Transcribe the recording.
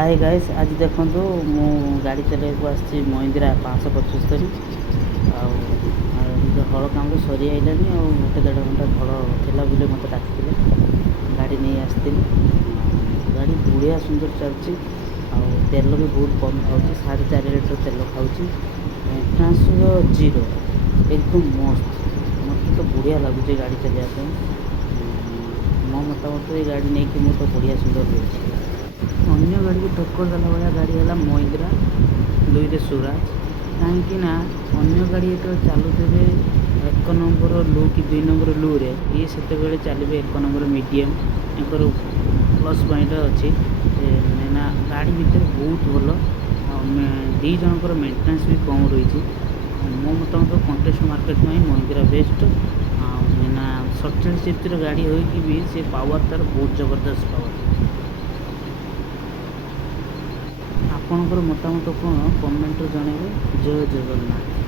Hi guys आज देखो मु गाड़ी चलाइक आसी महिंद्रा 575 हल काम सरी आइलानी गोटे देढ़ घंटा हल थिला बोले मत डाक गाड़ी नहीं आसती गाड़ी बढ़िया सुंदर चलती तेल भी बहुत कम खाऊँ 4.5 लीटर तेल खाऊँ मेंटेनांस जीरो एकदम मस्त मत तो बढ़िया लगुच गाड़ी चलाइए मो मतामत ये गाड़ी नहीं कि तो बढ़िया सुंदर रही अन्य गाड़ी को टक्कर देला भाया गाड़ी है महिंद्रा 2 स्वराज कहीं अन्य गाड़ी जो चलुवे 1 नंबर लू कि 2 नंबर लू रे ये से चलिए 1 नंबर मीडियम एक प्लस पॉइंट अच्छी ना गाड़ी भितर बहुत भल दी जनकर मेंटेनांस भी कम रही मो मतलब कंटेस्ट मार्केट में महिंद्रा बेस्ट ना 47 सीटर गाड़ी होगी भी से पावर तार बहुत जबरदस्त पावर आपणकर मतामत कौन कमेंट जनइबे। जय जगन्नाथ।